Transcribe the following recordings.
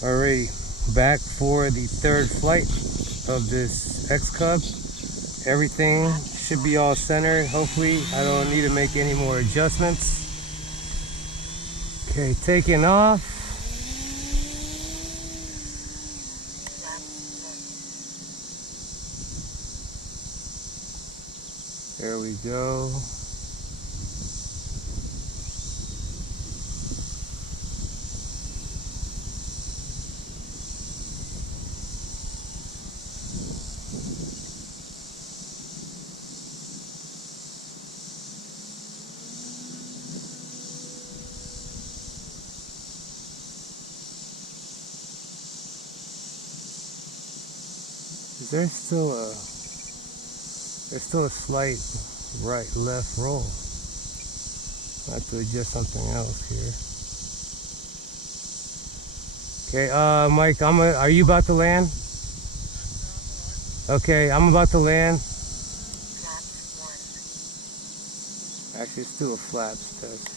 Alrighty, back for the third flight of this XCub. Everything should be all centered. Hopefully I don't need to make any more adjustments. Okay, taking off. There we go. There's still a slight right left roll. I have to adjust something else here. Okay, Mike, are you about to land? Okay, I'm about to land. Actually, it's still a flaps test.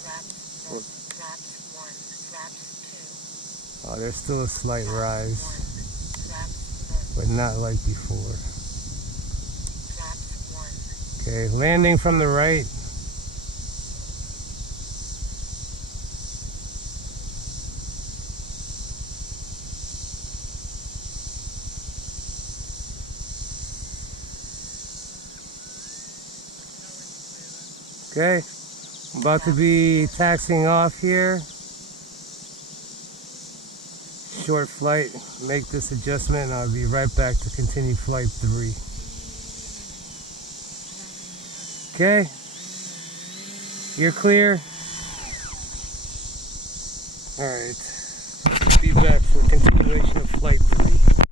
Oh, there's still a slight rise, but not like before. Okay, landing from the right. Okay, I'm about to be taxiing off here. Short flight, make this adjustment and I'll be right back to continue flight 3. Okay, you're clear. All right.